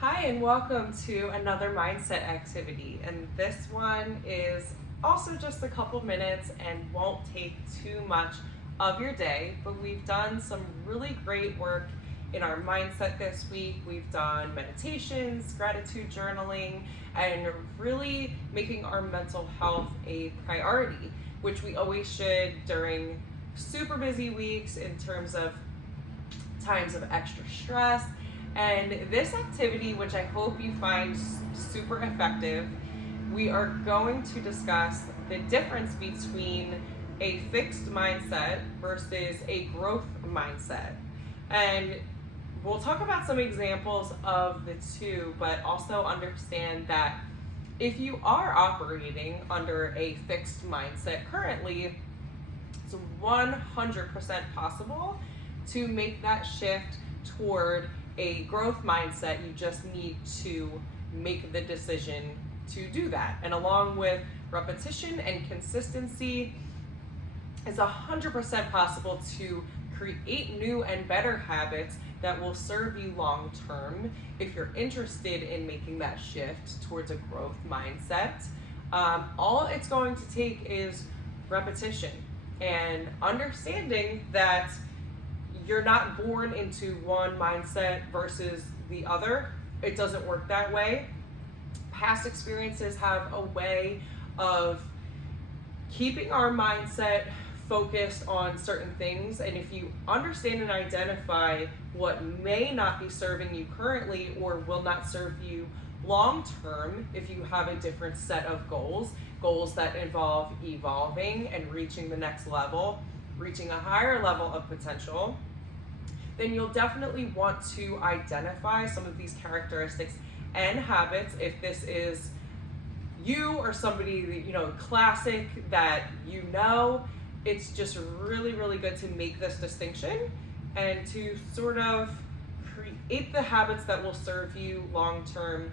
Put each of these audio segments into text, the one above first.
Hi, and welcome to another mindset activity. And this one is also just a couple minutes and won't take too much of your day. But we've done some really great work in our mindset this week. We've done meditations, gratitude journaling, and really making our mental health a priority, which we always should during super busy weeks in terms of times of extra stress. And this activity, which I hope you find super effective, we are going to discuss the difference between a fixed mindset versus a growth mindset. And we'll talk about some examples of the two, but also understand that if you are operating under a fixed mindset currently, it's 100% possible to make that shift toward a growth mindset. You just need to make the decision to do that. And along with repetition and consistency, it's 100% possible to create new and better habits that will serve you long term if you're interested in making that shift towards a growth mindset. All it's going to take is repetition and understanding that you're not born into one mindset versus the other. It doesn't work that way. Past experiences have a way of keeping our mindset focused on certain things, and if you understand and identify what may not be serving you currently or will not serve you long term, if you have a different set of goals that involve evolving and reaching the next level, reaching a higher level of potential, then you'll definitely want to identify some of these characteristics and habits. If this is you or somebody that classic that it's just really, really good to make this distinction and to sort of create the habits that will serve you long term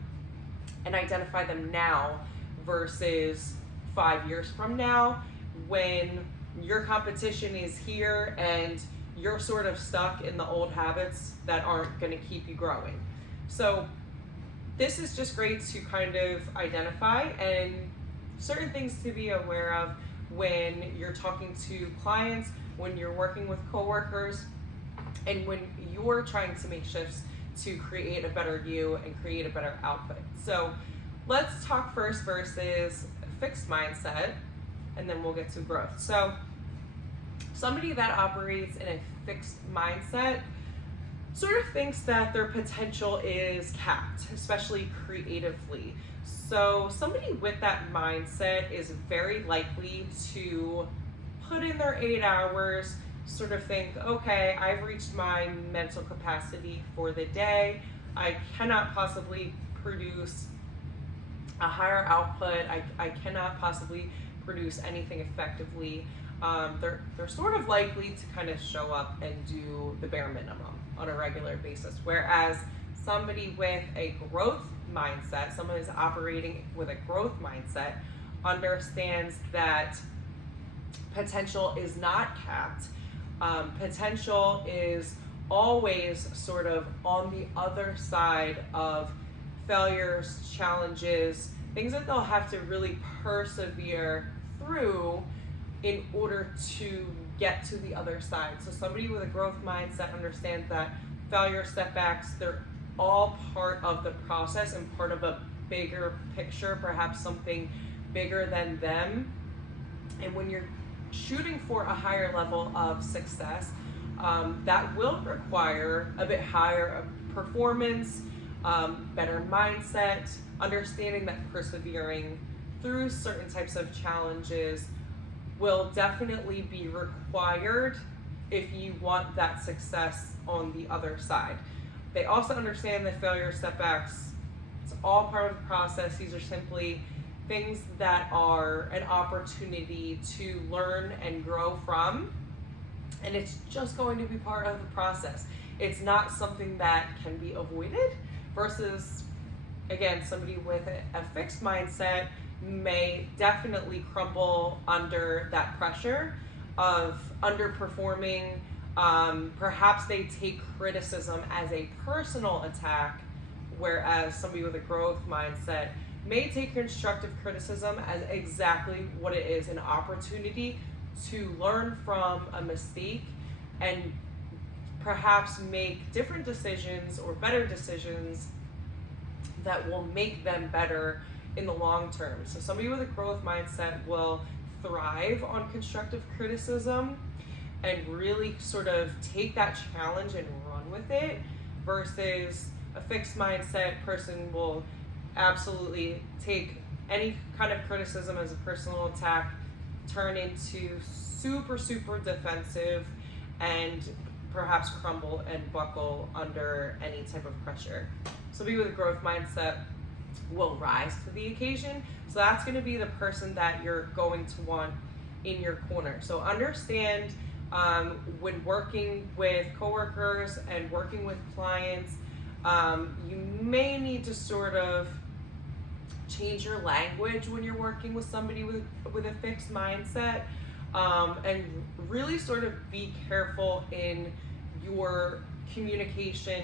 and identify them now versus 5 years from now when your competition is here and you're sort of stuck in the old habits that aren't going to keep you growing. So this is just great to kind of identify and certain things to be aware of when you're talking to clients, when you're working with coworkers, and when you're trying to make shifts to create a better you and create a better output. So let's talk first versus fixed mindset, and then we'll get to growth. So somebody that operates in a fixed mindset sort of thinks that their potential is capped, especially creatively. So somebody with that mindset is very likely to put in their 8 hours, sort of think, okay, I've reached my mental capacity for the day. I cannot possibly produce a higher output. I cannot possibly produce anything effectively. They're sort of likely to kind of show up and do the bare minimum on a regular basis. Whereas somebody with a growth mindset, someone who's operating with a growth mindset, understands that potential is not capped. Potential is always sort of on the other side of failures, challenges, things that they'll have to really persevere through in order to get to the other side. So somebody with a growth mindset understands that failure, setbacks, they're all part of the process and part of a bigger picture, perhaps something bigger than them. And when you're shooting for a higher level of success, that will require a bit higher performance, better mindset, understanding that persevering through certain types of challenges will definitely be required if you want that success on the other side. They also understand that failure, setbacks, it's all part of the process. These are simply things that are an opportunity to learn and grow from, and it's just going to be part of the process. It's not something that can be avoided versus, again, somebody with a fixed mindset may definitely crumble under that pressure of underperforming. Perhaps they take criticism as a personal attack whereas somebody with a growth mindset may take constructive criticism as exactly what it is, an opportunity to learn from a mistake and perhaps make different decisions or better decisions that will make them better in the long term. So somebody with a growth mindset will thrive on constructive criticism and really sort of take that challenge and run with it, versus a fixed mindset person will absolutely take any kind of criticism as a personal attack, turn into super defensive, and perhaps crumble and buckle under any type of pressure. Somebody with a growth mindset will rise to the occasion. So that's going to be the person that you're going to want in your corner. So understand when working with coworkers and working with clients, you may need to sort of change your language when you're working with somebody with a fixed mindset, and really sort of be careful in your communication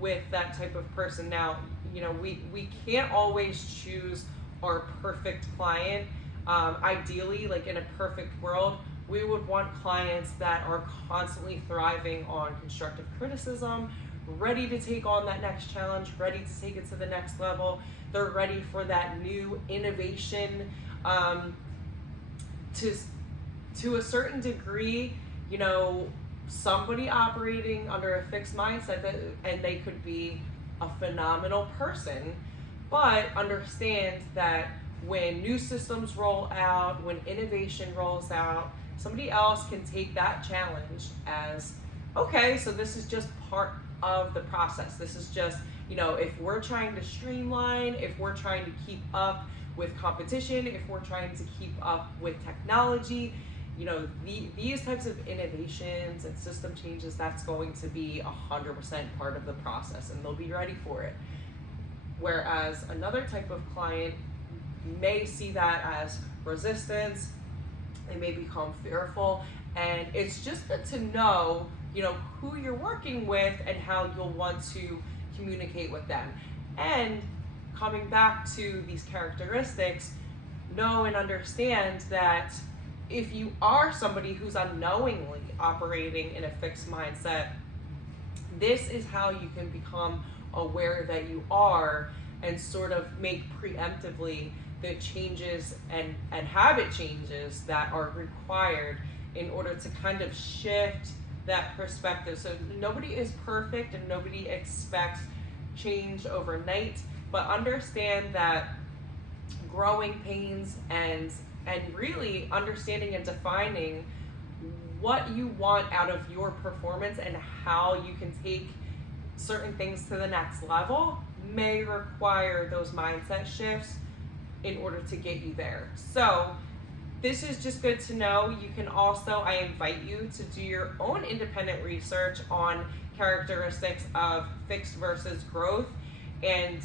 with that type of person. Now, we can't always choose our perfect client. Ideally, like in a perfect world, we would want clients that are constantly thriving on constructive criticism, ready to take on that next challenge, ready to take it to the next level. They're ready for that new innovation. To a certain degree, somebody operating under a fixed mindset, and they could be a phenomenal person, but understand that when new systems roll out, when innovation rolls out, somebody else can take that challenge as, okay, so this is just part of the process. This is just, if we're trying to streamline, if we're trying to keep up with competition, if we're trying to keep up with technology, these types of innovations and system changes, that's going to be 100% part of the process, and they'll be ready for it. Whereas another type of client may see that as resistance, they may become fearful, and it's just good to know, who you're working with and how you'll want to communicate with them. And coming back to these characteristics, know and understand that if you are somebody who's unknowingly operating in a fixed mindset, this is how you can become aware that you are and sort of make preemptively the changes and habit changes that are required in order to kind of shift that perspective. So nobody is perfect and nobody expects change overnight, but understand that growing pains and really understanding and defining what you want out of your performance and how you can take certain things to the next level may require those mindset shifts in order to get you there. So this is just good to know. You can also, I invite you to do your own independent research on characteristics of fixed versus growth, and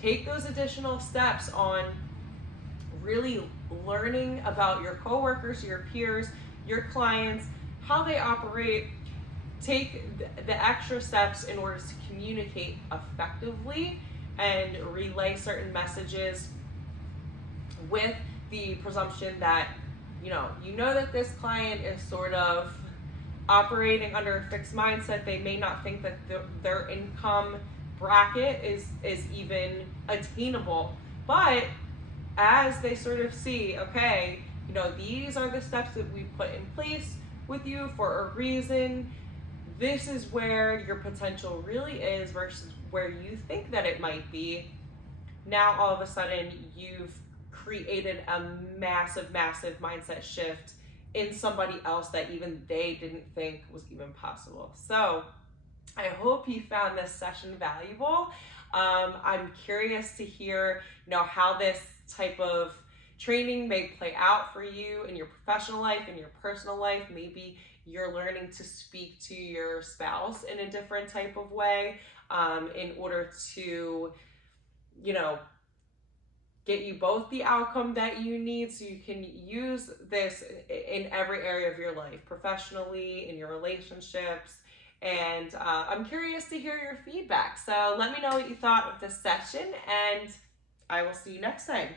take those additional steps on really learning about your coworkers, your peers, your clients, how they operate. Take the extra steps in order to communicate effectively and relay certain messages with the presumption that you know that this client is sort of operating under a fixed mindset. They may not think that their income bracket is even attainable, but as they sort of see, okay, these are the steps that we put in place with you for a reason. This is where your potential really is versus where you think that it might be. Now all of a sudden you've created a massive mindset shift in somebody else that even they didn't think was even possible. So I hope you found this session valuable. I'm curious to hear, how this type of training may play out for you in your professional life, in your personal life. Maybe you're learning to speak to your spouse in a different type of way, in order to, get you both the outcome that you need, so you can use this in every area of your life, professionally, in your relationships, And I'm curious to hear your feedback. So let me know what you thought of this session, and I will see you next time.